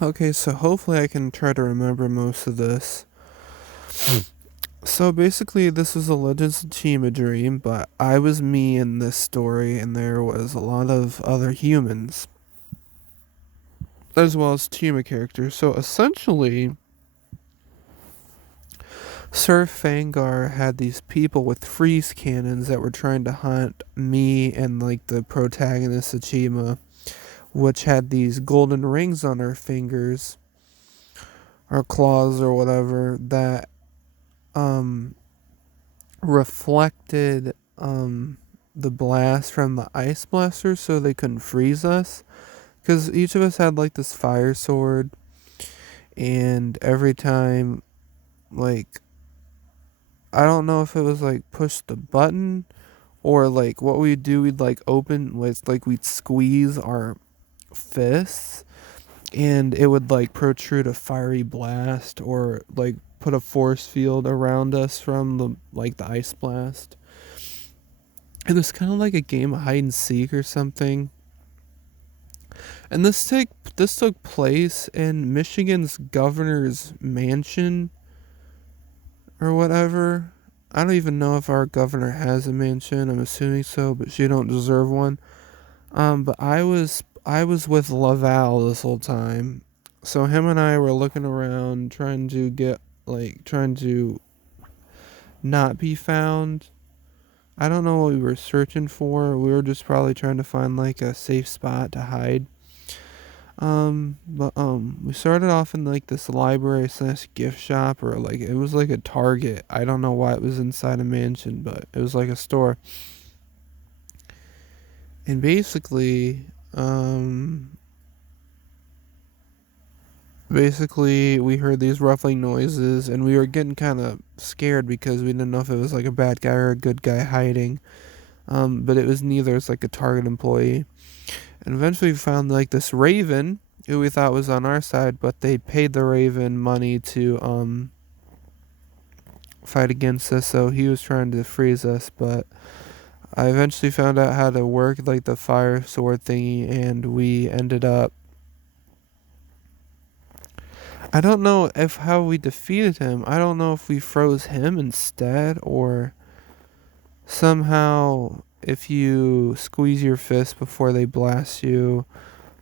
Okay, so hopefully I can try to remember most of this. So basically, this was a Legends of Tsushima dream, but I was me in this story, and there was a lot of other humans, as well as Tsushima characters. So essentially, Sir Fangar had these people with freeze cannons that were trying to hunt me and like the protagonist Tsushima, which had these golden rings on our fingers, our claws or whatever, that um reflected the blast from the ice blaster so they couldn't freeze us, because each of us had like this fire sword, and every time, like, I don't know if it was like push the button or like what we'd do, we'd like open was like we'd squeeze our fists and it would like protrude a fiery blast or like put a force field around us from the ice blast. It was kind of like a game of hide and seek or something. And this took place in Michigan's governor's mansion or whatever. I don't even know if our governor has a mansion. I'm assuming so, but she don't deserve one. But I was with Laval this whole time. So him and I were looking around trying to not be found. I don't know what we were searching for. We were just probably trying to find like a safe spot to hide. But we started off in like this library slash gift shop, or like it was like a Target. I don't know why it was inside a mansion, but it was like a store. And basically we heard these ruffling noises, and we were getting kind of scared because we didn't know if it was like a bad guy or a good guy hiding. But it was neither. It's like a Target employee. And eventually we found like this raven who we thought was on our side, but they paid the raven money to fight against us, so he was trying to freeze us. But I eventually found out how to work like the fire sword thingy, and we ended up, I don't know if how we defeated him. I don't know if we froze him instead, or somehow if you squeeze your fist before they blast you,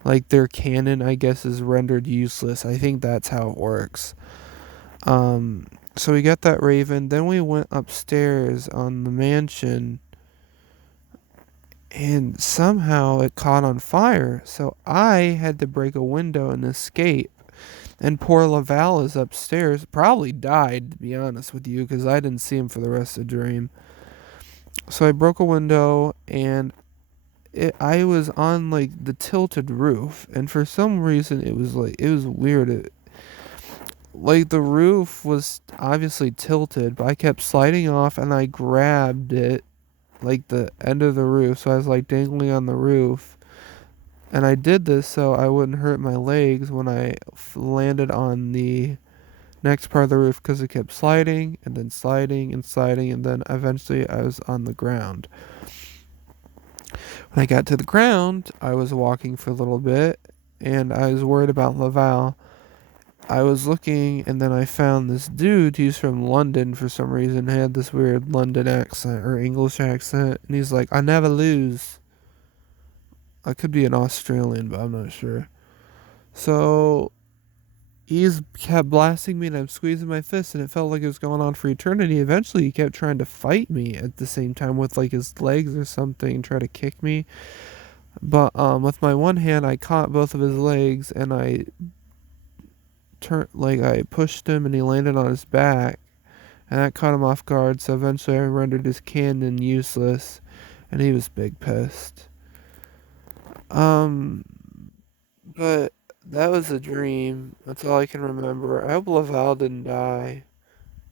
like their cannon, I guess, is rendered useless. I think that's how it works. Um, so we got that raven. Then we went upstairs on the mansion, and somehow it caught on fire. So I had to break a window and escape. And poor Laval is upstairs. Probably died, to be honest with you, because I didn't see him for the rest of the dream. So I broke a window, and I was on like the tilted roof, and for some reason it was weird. Like the roof was obviously tilted, but I kept sliding off, and I grabbed it like the end of the roof, so I was like dangling on the roof. And I did this so I wouldn't hurt my legs when I landed on the next part of the roof, because it kept sliding and then sliding and sliding, and then eventually I was on the ground. When I got to the ground, I was walking for a little bit, and I was worried about Laval. I was looking, and then I found this dude. He's from London for some reason. He had this weird London accent or English accent, and he's like, "I never lose." I could be an Australian, but I'm not sure. So he's kept blasting me, and I'm squeezing my fist, and it felt like it was going on for eternity. Eventually, he kept trying to fight me at the same time with like his legs or something, try to kick me. But with my one hand, I caught both of his legs, and I pushed him, and he landed on his back, and that caught him off guard. So eventually, I rendered his cannon useless, and he was big pissed. Um, but that was a dream. That's all I can remember. I hope Laval didn't die,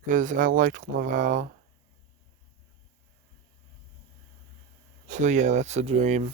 because I liked Laval. So yeah, that's a dream.